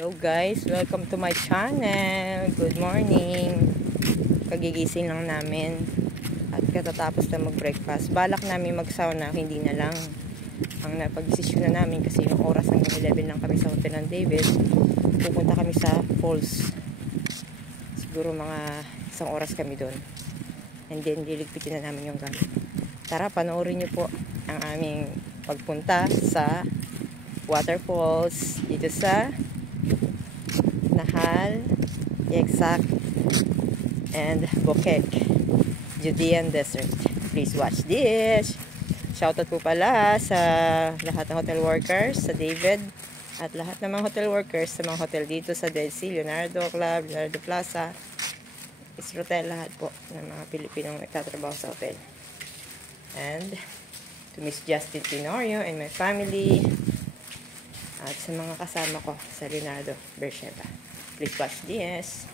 Hello guys, welcome to my channel. Good morning. Kagigising lang namin at katatapos na mag-breakfast. Balak namin mag-sauna, hindi na lang. Ang napag-desisyon na namin kasi yung oras hanggang 11 lang kami sa Hotel ng David. Pupunta kami sa falls. Siguro mga isang oras kami doon. And then liligpitin na namin yung gamit. Tara, panoorin niyo po ang aming pagpunta sa waterfalls dito sa Nahal, Yeksak, and Bukek, Judean Desert. Please watch this. Shoutout po pala sa lahat ng hotel workers sa David at lahat ng mga hotel workers sa mga hotel dito sa Dead Sea, Leonardo Club, Leonardo Plaza, Isrotel, lahat po ng mga Pilipinong nagtatrabaho sa hotel. And to Miss Justin Tenorio and my family at sa mga kasama ko sa Leonardo Bersheba. Please watch this.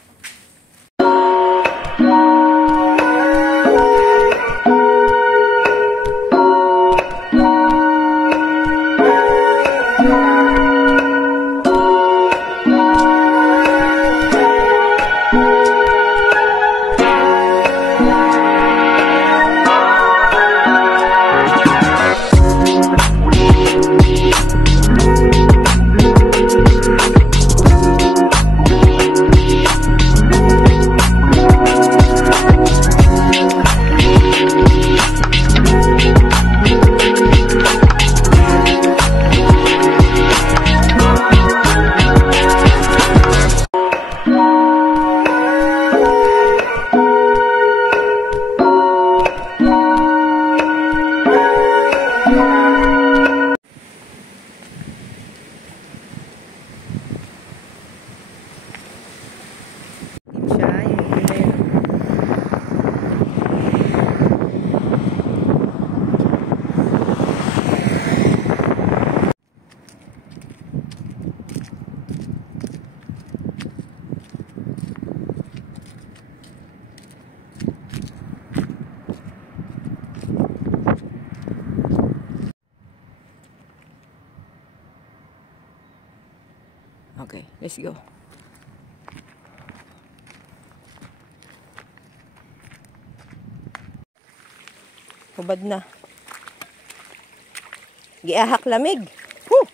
Okay, let's go. Hubad na. Giahak lamig. Woo!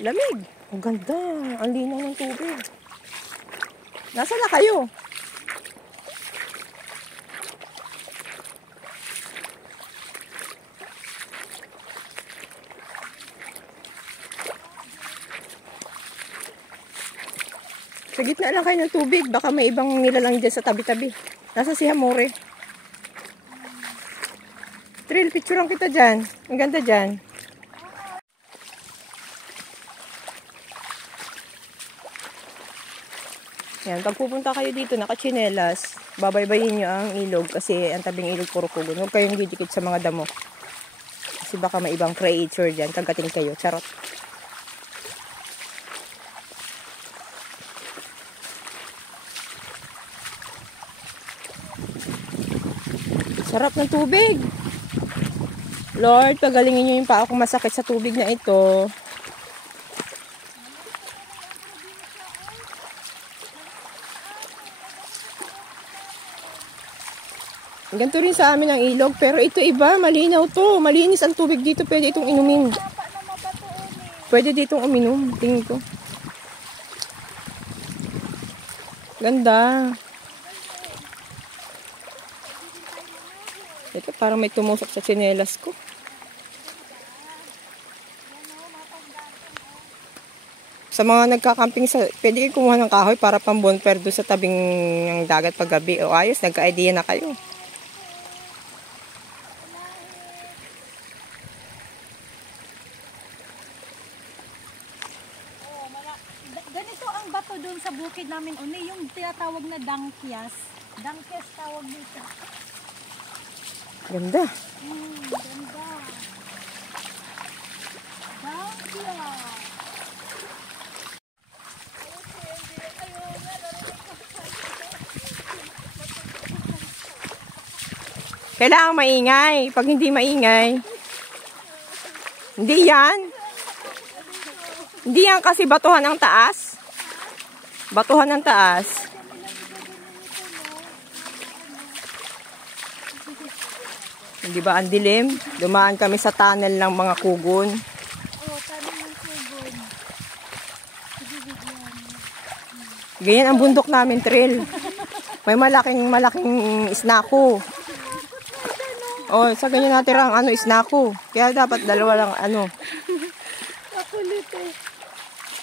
Lamig. Ang ganda. Ang linaw ng tubig. Nasaan na kayo? Sa gitna lang kayo ng tubig. Baka may ibang nilalang dyan sa tabi-tabi. Nasa si Hamore. Trill, picturean kita dyan. Ang ganda dyan. Yan, pag pupunta kayo dito, nakachinelas, babaybayin nyo ang ilog kasi ang tabing ilog puro pugon. Huwag kayong didikit sa mga damo. Kasi baka may ibang creature dyan. Kagating kayo. Charot. Sarap ng tubig. Lord, pagalingin nyo yung paa kung masakit sa tubig na ito. Ganito rin sa amin ang ilog. Pero ito iba, malinaw to. Malinis ang tubig dito. Pwede itong inumin. Pwede ditong uminom. Tingin ko. Ganda. Ito, parang may tumusok sa tsinelas ko. Sa mga nagkakamping, pwede kayo kumuha ng kahoy para pang bonfire doon sa tabing ng dagat paggabi. O ayos, nagka-idea na kayo. Ganito ang bato doon sa bukid namin, Uni, yung tinatawag na dangkyas. Dangkyas tawag dito. Ganda. Ganda. Dangkyas. Kailangan maingay. Pag hindi maingay, hindi yan. Hindi yan kasi batuhan ng taas. Batuhan ng taas. Hindi ba ang dilim? Dumaan kami sa tunnel ng mga kugon. Oh, tunnel ng kugon. Ganyan ang bundok namin, trail. May malaking isnako. Oh, sa ganyan natirang isnako. Kaya dapat dalawa lang Kakulit eh.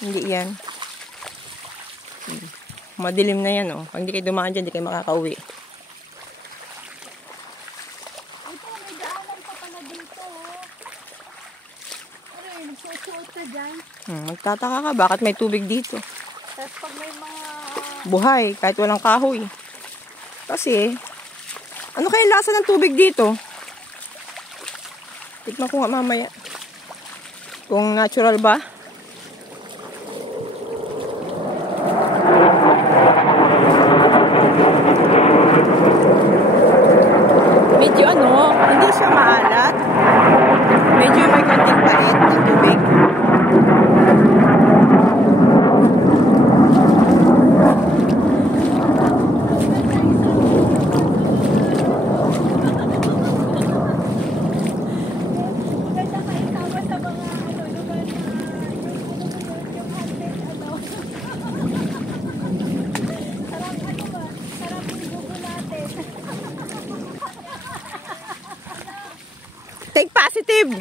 Hindi yan. Madilim na yan, oh. Pag hindi kayo dumaan dyan, hindi kayo makakauwi. Ito, may daanan pa pala dito. Aray, nagsusuot ka dyan. Magtataka ka, bakit may tubig dito? Tapos pag may mga... Buhay, kahit walang kahoy. Kasi, ano kaya lasa ng tubig dito? Tignan ko nga mamaya. Kung natural ba? Medyo hindi siya maalat. Medyo may konting pait ng tubig. Maganda ka isama sa mga lugar na yung content Sarap ba? Sarap yung bugo natin. Take positive!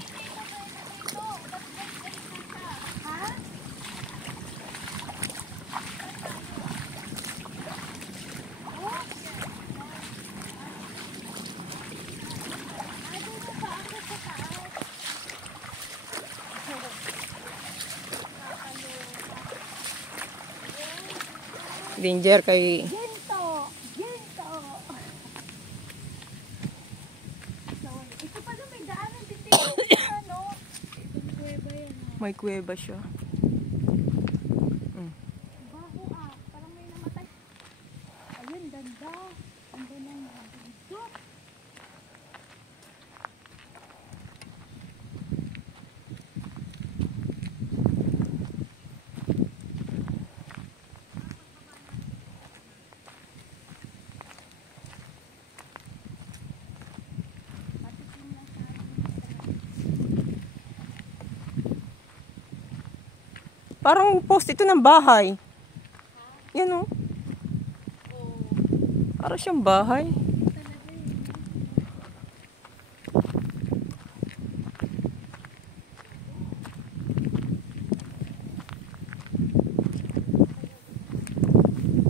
Danger kay... Ginto! Ito pa doon may daanan din dito. Kuweba yan. May kuweba siya. Baho parang may namatay. Ayun, ganda. Ang ganda ng dito. Parang post ito ng bahay. Yan, oh. Parang siyang bahay.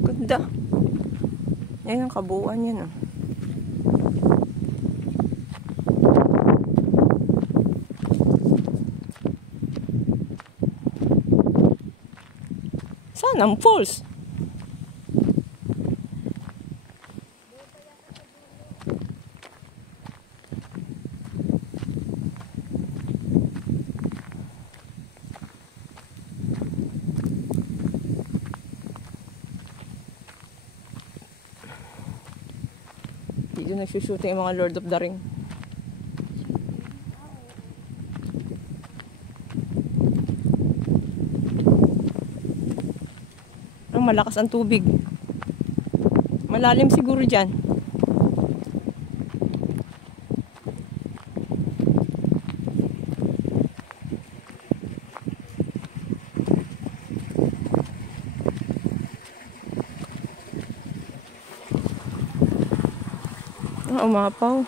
Ganda. Yan ang kabuuan yan, oh. Saan ang falls? Dito nagsushooting yung mga Lord of the Ring. Malakas ang tubig. Malalim siguro dyan. Umapaw.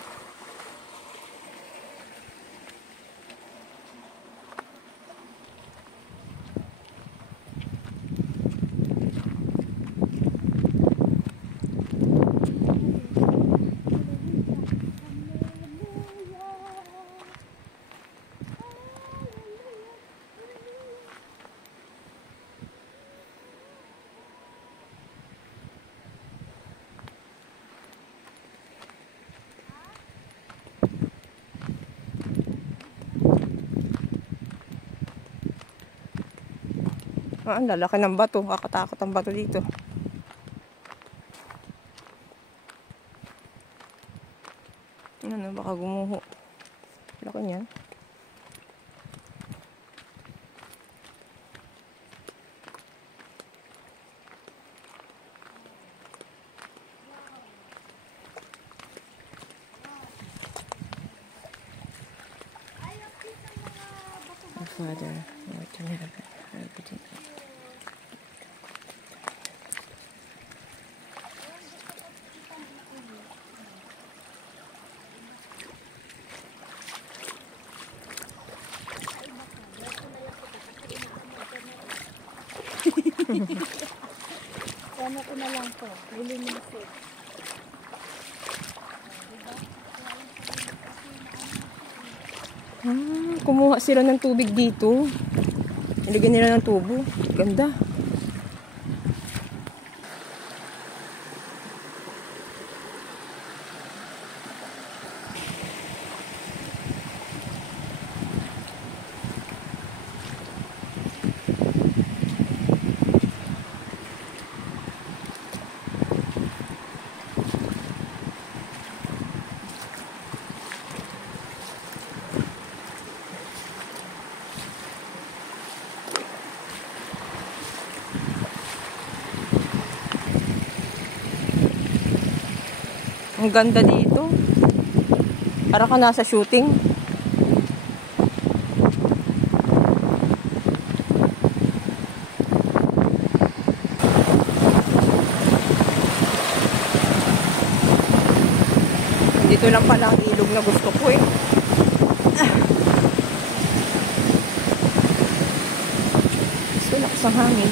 Ang lalaki ng bato. Kakatakot ang bato dito. Ano, baka gumuho. Laki niyan. Father, Lord in heaven, everything. Sana ko na lang to. Lilinisip. Kumuha sila ng tubig dito. Nilagyan nila ng tubo. Ganda. Ang ganda dito. Para ka nasa shooting. Dito lang pala ang ilog na gusto ko eh. Gusto na ko sa hangin.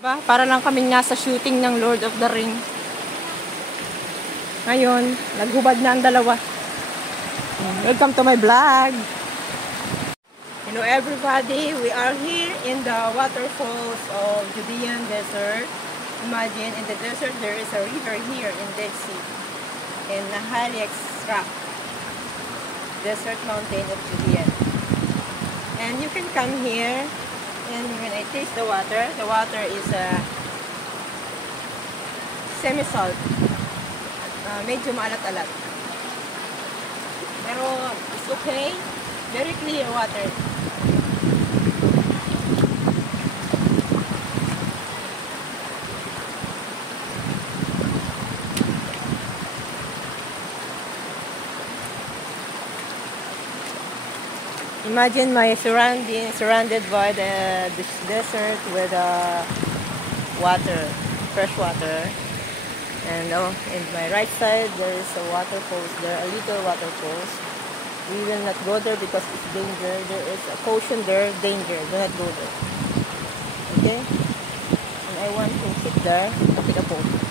Diba? Para lang kami nga sa shooting ng Lord of the Ring. Ngayon, naghubad na ang dalawa. Welcome to my vlog. Hello everybody, we are here in the waterfalls of Judean Desert. Imagine in the desert there is a river here in Dead Sea. In Nahal Rock, desert mountain of Judean. And you can come here. And when I taste the water is semi-salt. Medyo maalat-alat. Pero it's okay. Very clear water. Imagine my surrounded by this desert with water, fresh water. And in my right side there is a waterfalls. There are little waterfalls. We will not go there because it's danger. There is a caution there, danger. Do not go there. Okay? And I want to sit there to pick a photo.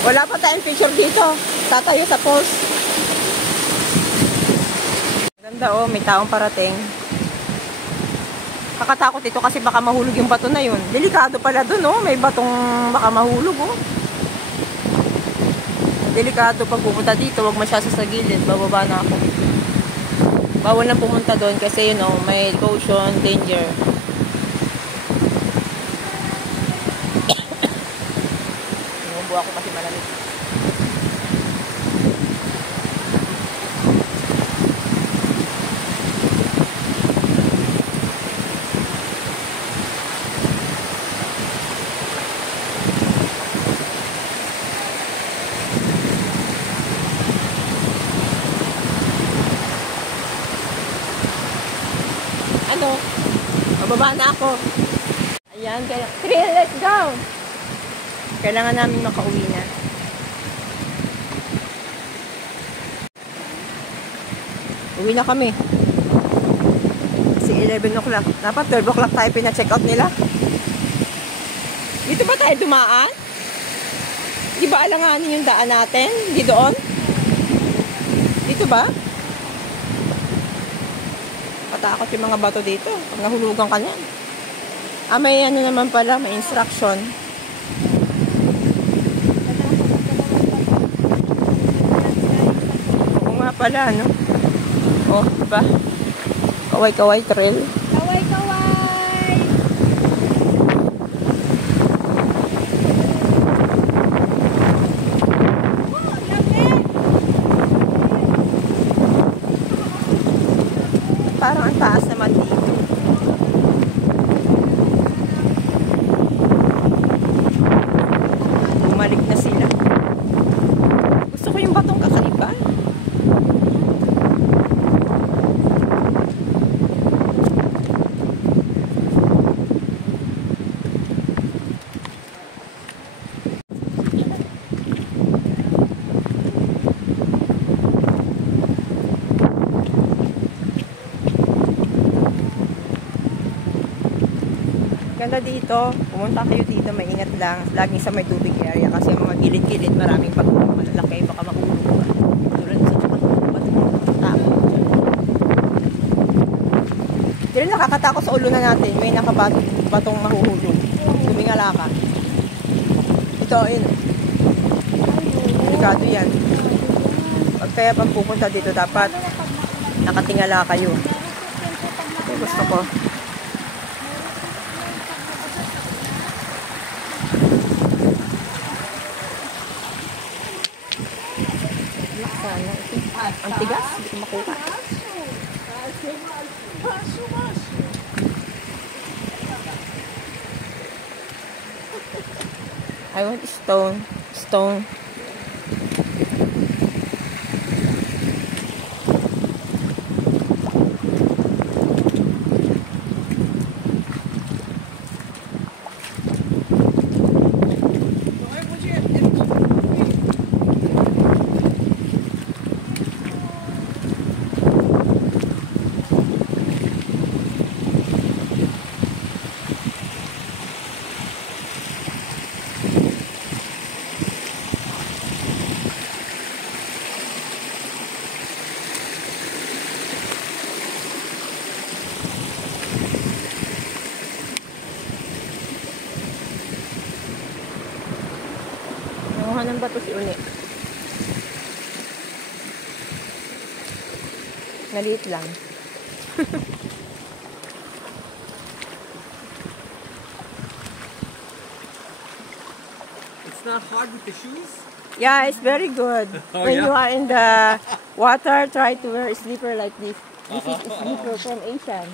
Wala pa tayong picture dito. Tatayo sa post. Ganda oh, may taong parating. Kakatakot ito kasi baka mahulog yung bato na yun. Delikado pala dun oh, may batong baka mahulog oh. Delikado pag pupunta dito, wag masyado sa gilid, bababa na ako. Bawal na pumunta doon kasi may caution, danger. Umubo ako kasi malamig. Bababa na ako. Ayan, Trill, let's go! Kailangan namin makauwi na. Uwi na kami. Kasi 11 o'clock. Dapat 12 o'clock tayo pina-check out nila. Dito ba tayo dumaan? Di ba alanganin yung daan natin? Di doon? Dito ba? Takot yung mga bato dito. Pag nahulugan ka niyan. May naman pala, may instruction. Oo nga pala, no? Oh, diba? Kaway-kaway trail. Kaway-kaway! Parang ang taas naman dito. Bumalik na sila. Gusto ko yung batong kakaiba. Ganda dito. Pumunta kayo dito, maingat lang. Laging sa may tubig area kasi mga gilid-gilid maraming pagkulang malalaki. Baka makulong ka. Tulad sa Pero nakakatakot sa ulo na natin. May nakabatong mahuhulog. Tumingala ka. Ito, ayun. Delikado yan. Kaya pag pupunta dito, dapat nakatingala kayo. Ito gusto ko. Ang tigas, hindi ko makuha. I want stone. Nanguha ng bato si Uni. Maliit lang. It's not hard with the shoes? Yeah, it's very good. Oh, when yeah? you are in the water, try to wear a slipper like this. This is a slipper from Asian.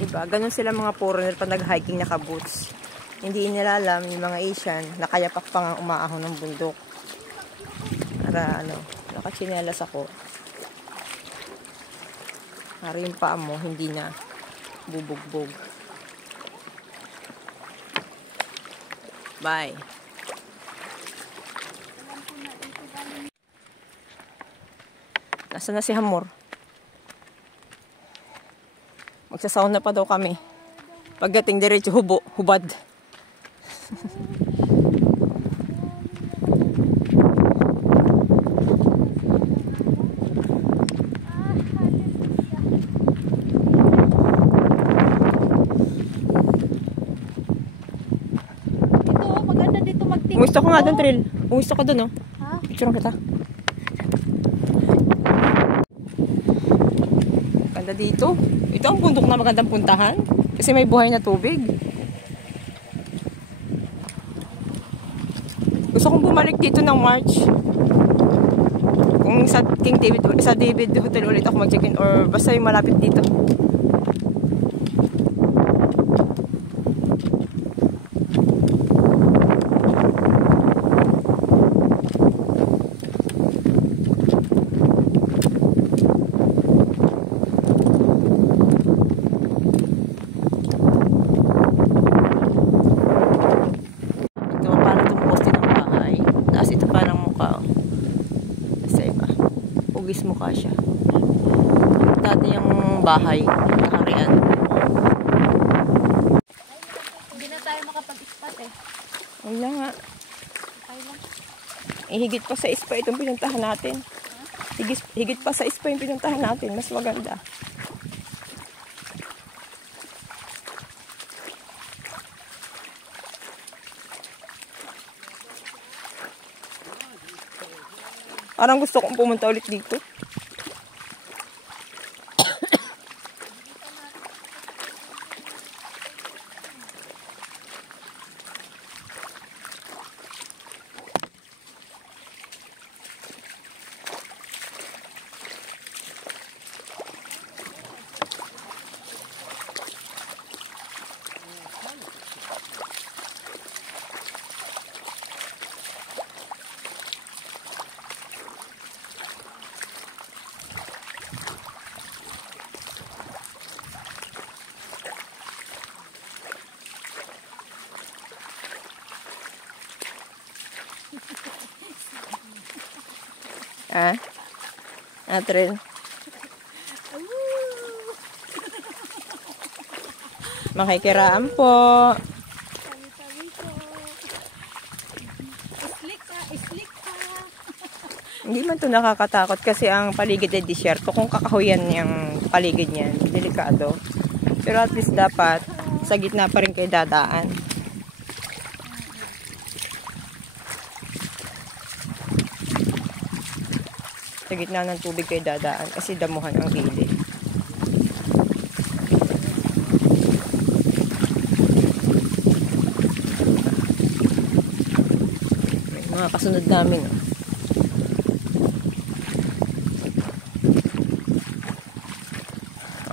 Diba? Ganun sila mga foreigner pag nag-hiking naka-boots. Hindi nila alam yung mga Asian, nakayapak pa nga umaahon ng bundok. Para nakachinelas ako. Para yung paa mo, hindi na bubugbog. Bye. Nasaan na si Hamor? Magsasauna pa daw kami. Pagdating diretso hubad. mag-TikTok. Gusto ko nga doon, Trill. Gusto ko doon, oh. Ha? Picture kita. Ganda dito. Ito ang bundok na magandang puntahan. Kasi may buhay na tubig. Gusto kong bumalik dito ng March. Kung sa King David, sa David Hotel ulit ako mag-check-in or basta yung malapit dito. Mukha siya. Dati yung bahay, kaharian. Hindi na tayo makapag-ispat eh. Wala nga. Okay lang. Higit pa sa ispa itong pinuntahan natin. Higit pa sa ispa yung pinuntahan natin. Mas maganda. Parang gusto kong pumunta ulit dito. Ah? Atril. Makikiraan po. Tabi-tabi ko. Islik ka, islik ka. Hindi man to nakakatakot kasi ang paligid ay disyerto. Kung kakahuyan yung paligid niyan, delikado. Pero at least dapat sa gitna pa rin kayo dadaan. Sa gitna ng tubig kayo dadaan kasi damuhan ang gilid. May mga kasunod namin. Oh.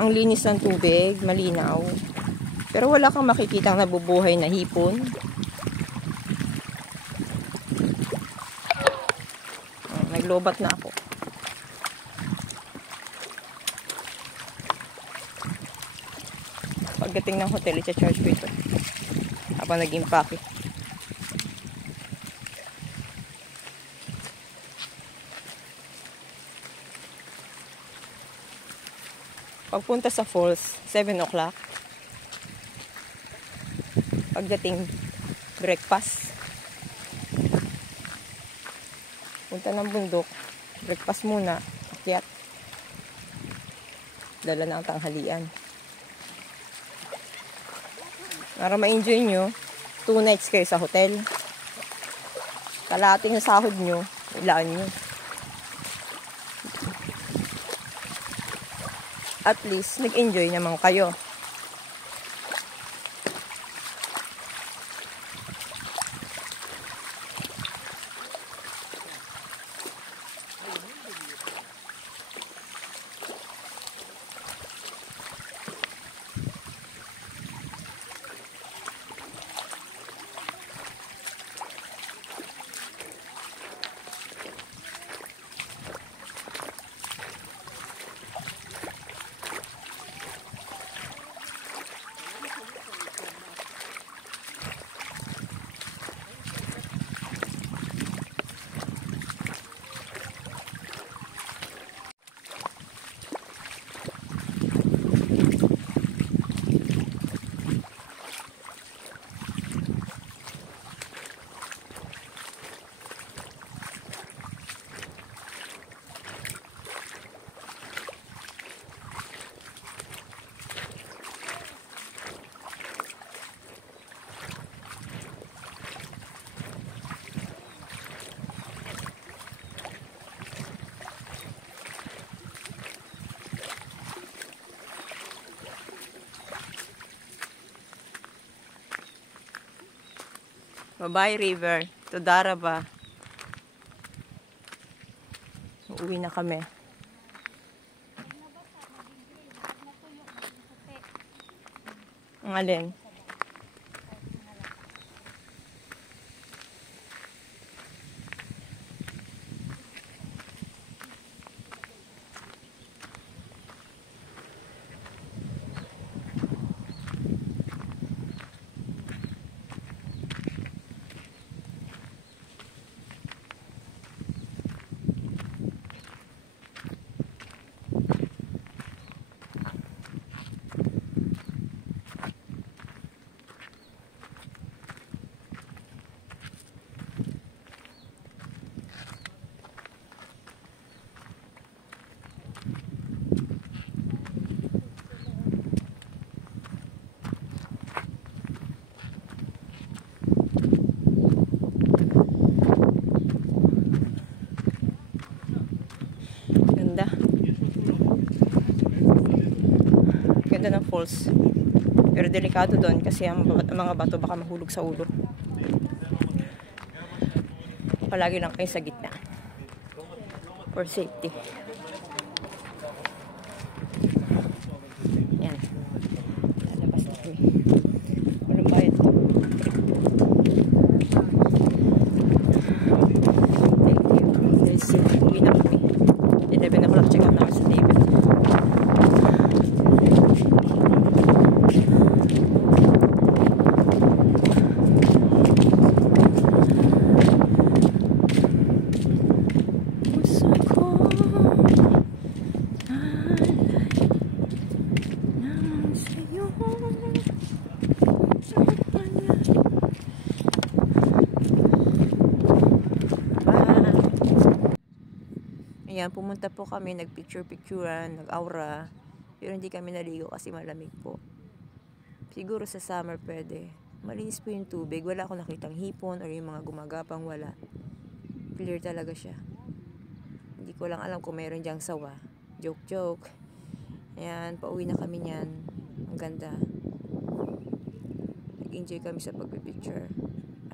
Ang linis ng tubig, malinaw. Pero wala kang makikitang nabubuhay na hipon. Naglobat na ako. Pagdating ng hotel, i-charge ko ito. Habang nag-impake. Pagpunta sa falls, 7 o'clock. Pagdating, breakfast. Punta ng bundok, breakfast muna, akyat. Dala na ang tanghalian. Para ma-enjoy nyo, 2 nights kayo sa hotel. Kalating sahod nyo, ilaan nyo. At least, nag-enjoy naman kayo. Bye-bye, river. To Daraba. Uuwi na kami. Ang alin? Ganda. Ganda ng falls. Pero delikado doon kasi ang mga bato baka mahulog sa ulo. Palagi lang kayo sa gitna. For safety. Yan. Lalabas na kami. Walang bayad to. Thank you. Guys, uwi na kami. 11 o'clock check out namin sa David. Ayan, pumunta po kami, nagpicture-picturean, nag-aura. Pero hindi kami naligo kasi malamig po. Siguro sa summer pwede. Malinis po yung tubig. Wala akong nakitang hipon or yung mga gumagapang, wala. Clear talaga siya. Hindi ko lang alam kung meron diyang sawa. Joke-joke. Ayan, pauwi na kami niyan. Ang ganda. Nag-enjoy kami sa pagpipicture.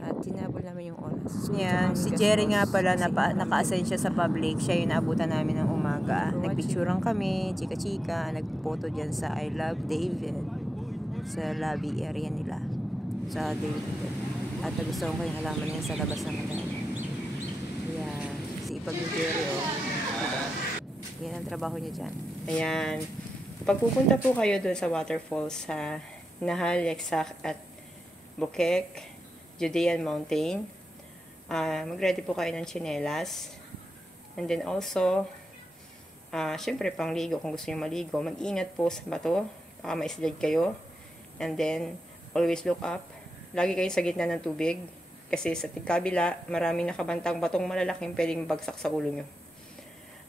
At tinabol namin yung oras. Yan, si Jerry nga pala, naka-assign siya sa public. Siya yung naabutan namin ng umaga. Nagpicturean kami, chika-chika. Nagphoto dyan sa I Love David. Sa lobby area nila. Sa David. At nagustuhan ko yung halaman niya sa labas naman tayo. Yan, si Ipag yung Jerry, oh. Yan ang trabaho niya dyan. Ayan. Pag pupunta po kayo doon sa waterfalls sa Nahal, Yaksak at Bukek, Judean Mountain, mag-ready po kayo ng tsinelas. And then also, syempre pangligo kung gusto nyo maligo. Mag-ingat po sa bato, baka ma-slide kayo. And then, always look up. Lagi kayo sa gitna ng tubig. Kasi sa kabila, maraming nakabantang batong malalaking pwedeng bagsak sa ulo nyo.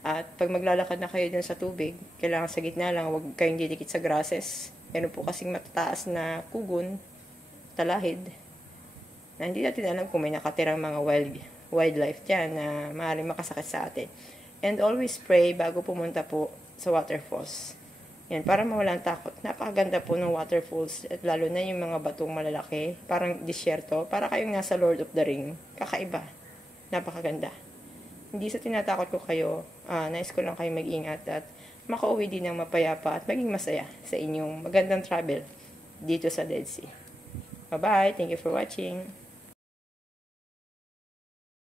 At pag maglalakad na kayo dun sa tubig, kailangan sa gitna lang, huwag kayong didikit sa grasses. Meron po kasing matataas na kugon, talahid, na hindi natin alam kung may nakatirang mga wildlife dyan na maaaring makasakit sa atin. And always pray bago pumunta po sa waterfalls. Yan, para mawalan takot. Napakaganda po ng waterfalls, at lalo na yung mga batong malalaki, parang disyerto, para kayong nasa Lord of the Ring. Kakaiba. Napakaganda. Hindi sa tinatakot ko kayo, nais ko lang kayo mag-ingat at makauwi din ng mapayapa at maging masaya sa inyong magandang travel dito sa Dead Sea. Bye-bye. Thank you for watching.